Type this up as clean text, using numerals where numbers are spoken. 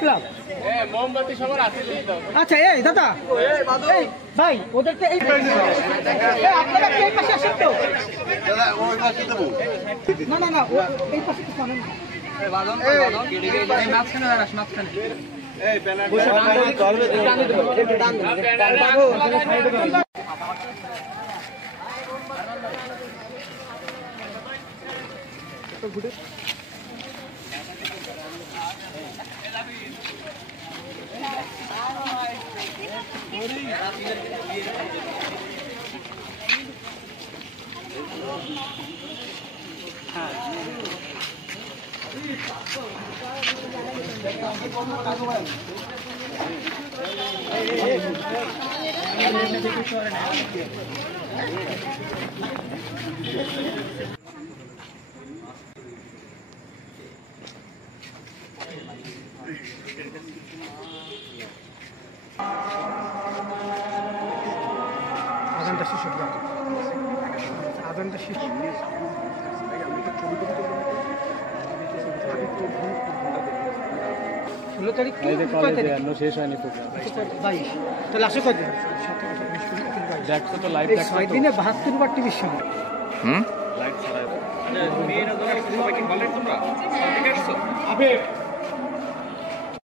Club মোমবাতি সবার আছে। আচ্ছা এই দাদা এই ভাই ওদেরকে এই আপনারা কি এই পাশে আসেন তো দাদা ওই পাশে দেব না না না এই পাশে তো পারেন এই বাদন এই মাঝখানে দাঁড়াস মাঝখানে এই ব্যানার ধরবে টান দিতে পারো একটু টান দিন তো গুড আজানটা শেষ হয়ে যাবে আজানটা শেষ 16 তারিখ শেষ হয়নি প্রোগ্রাম 22 তাহলে আসে কয়দিন 17 তো লাইভ দেখো 6 দিনে 72 বার টিভির সময় লাইভ ছাড়া মেয়েরা সবাই কি বলেন তোমরা